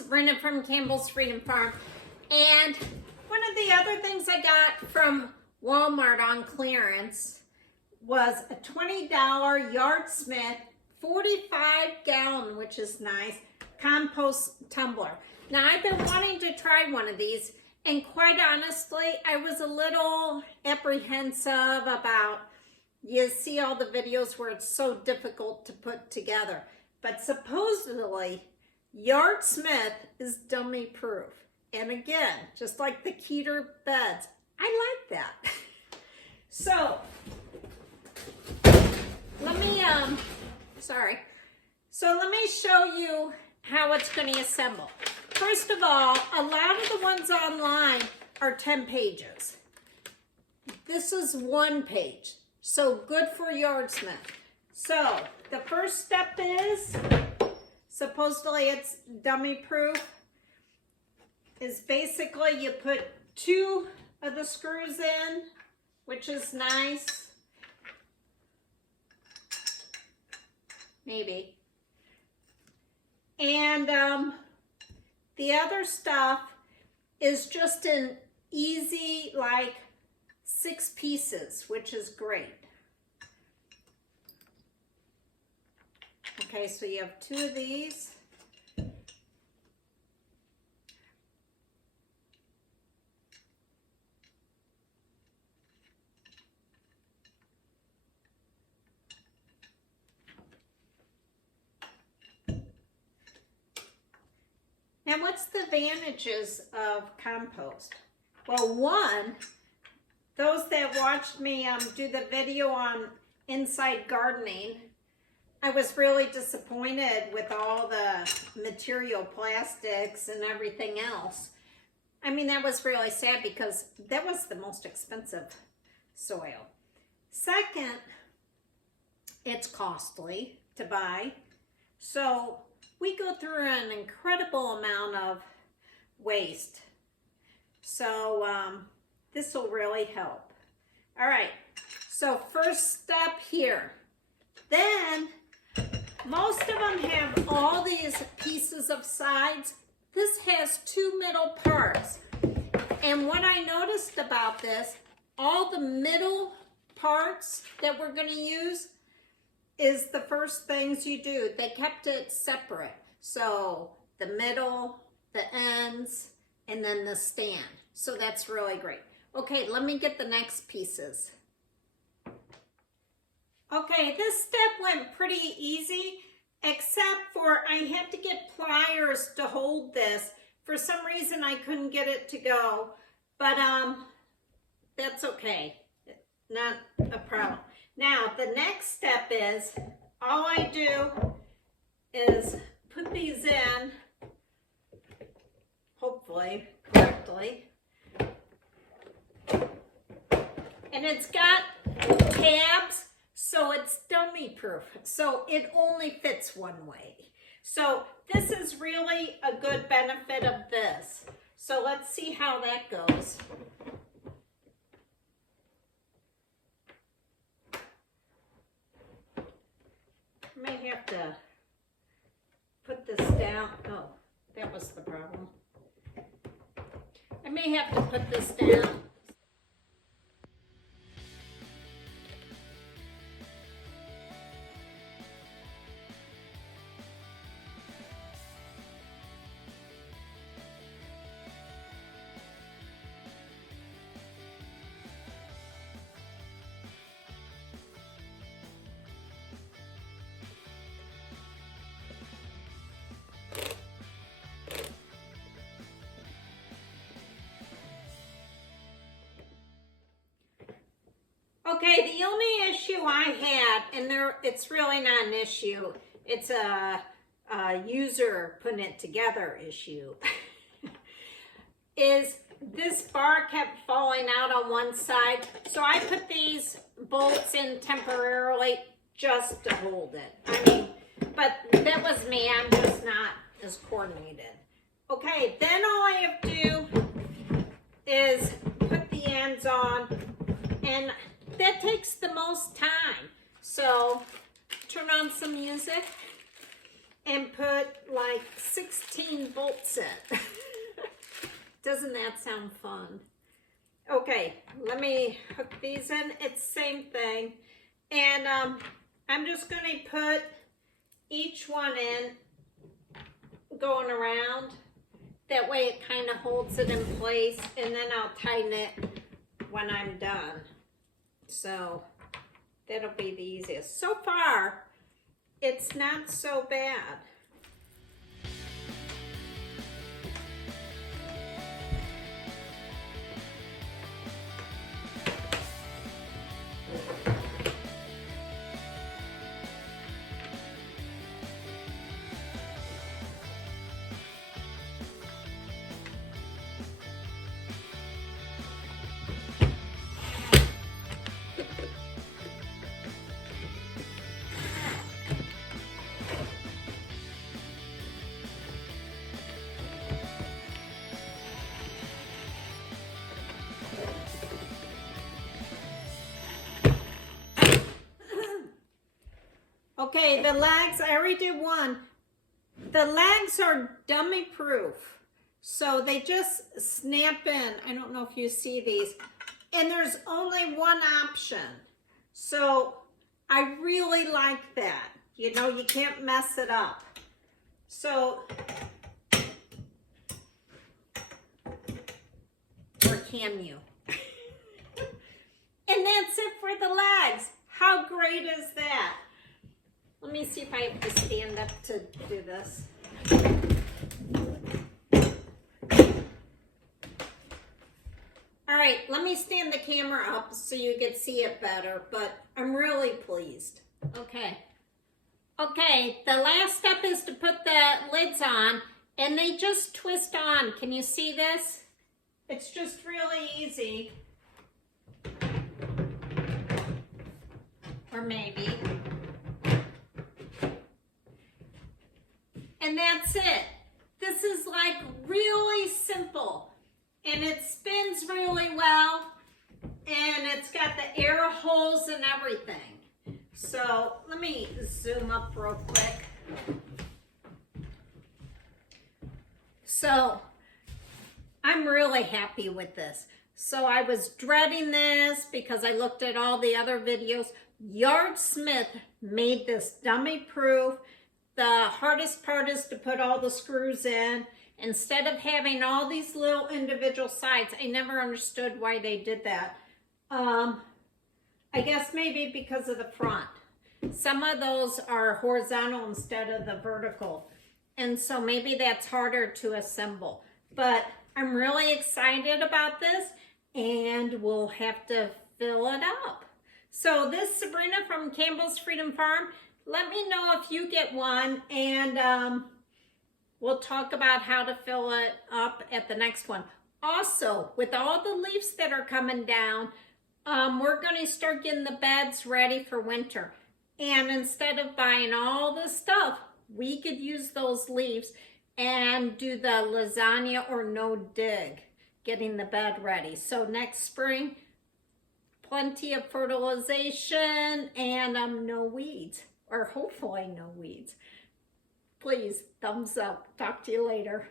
Sabrina from Campbell's Freedom Farm. And one of the other things I got from Walmart on clearance was a $20 Yardsmith 45-gallon, which is nice, compost tumbler. Now, I've been wanting to try one of these, and quite honestly, I was a little apprehensive about, you see all the videos where it's so difficult to put together. But supposedly, Yardsmith is dummy proof. And again, just like the Keter beds, I like that. So, let me, So let me show you how it's going to assemble. First of all, a lot of the ones online are 10 pages. This is 1 page, so good for Yardsmith. So the first step is, supposedly it's dummy proof, is basically you put 2 of the screws in, which is nice. Maybe. And the other stuff is just an easy, like 6 pieces, which is great. Okay, so you have 2 of these. Now, what's the advantages of compost? Well, one, those that watched me do the video on inside gardening, I was really disappointed with all the material, plastics and everything else. I mean, that was really sad because that was the most expensive soil. Second, it's costly to buy. So we go through an incredible amount of waste. So this will really help. All right, so first step here. Then, most of them have all these pieces of sides. This has 2 middle parts. And what I noticed about this, all the middle parts that we're gonna use is the first things you do. They kept it separate. So the middle, the ends, and then the stand. So that's really great. Okay, let me get the next pieces. Okay, this step went pretty easy, except for I had to get pliers to hold this. For some reason, I couldn't get it to go, but that's okay. Not a problem. Now, the next step is, all I do is put these in, hopefully correctly. And it's got tabs, so it's dummy proof. So it only fits one way. So this is really a good benefit of this. So let's see how that goes. I may have to put this down. Oh, that was the problem. I may have to put this down. Okay, the only issue I had, and it's really not an issue, it's a user putting it together issue, is this bar kept falling out on one side. So I put these bolts in temporarily just to hold it. I mean, but that was me, I'm just not as coordinated. Okay, then all I have to do is put the ends on, and that takes the most time. So turn on some music. and put like 16 bolts in. Doesn't that sound fun? Okay, let me hook these in. It's the same thing. And I'm just going to put each one in, going around. That way it kind of holds it in place, and then I'll tighten it when I'm done. So that'll be the easiest. So far, it's not so bad. Okay, the legs, I already did one. The legs are dummy proof. So they just snap in. I don't know if you see these. And there's only one option. So I really like that. You know, you can't mess it up. So, or can you? And that's it for the legs. How great is that? Let me see if I have to stand up to do this. All right, let me stand the camera up so you can see it better, but I'm really pleased. Okay. Okay, the last step is to put the lids on, and they just twist on. Can you see this? It's just really easy. Or maybe. And that's it. This is like really simple. And it spins really well. And it's got the air holes and everything. So let me zoom up real quick. So I'm really happy with this. So I was dreading this because I looked at all the other videos. Yardsmith made this dummy proof. The hardest part is to put all the screws in. Instead of having all these little individual sides, I never understood why they did that. I guess maybe because of the front. Some of those are horizontal instead of the vertical. And so maybe that's harder to assemble. But I'm really excited about this, and we'll have to fill it up. So this is Sabrina from Campbell's Freedom Farm. Let me know if you get one, and we'll talk about how to fill it up at the next one. Also, with all the leaves that are coming down, we're going to start getting the beds ready for winter. And instead of buying all this stuff, we could use those leaves and do the lasagna or no dig, getting the bed ready. So next spring, plenty of fertilization and no weeds, or hopefully no weeds. Please, thumbs up. Talk to you later.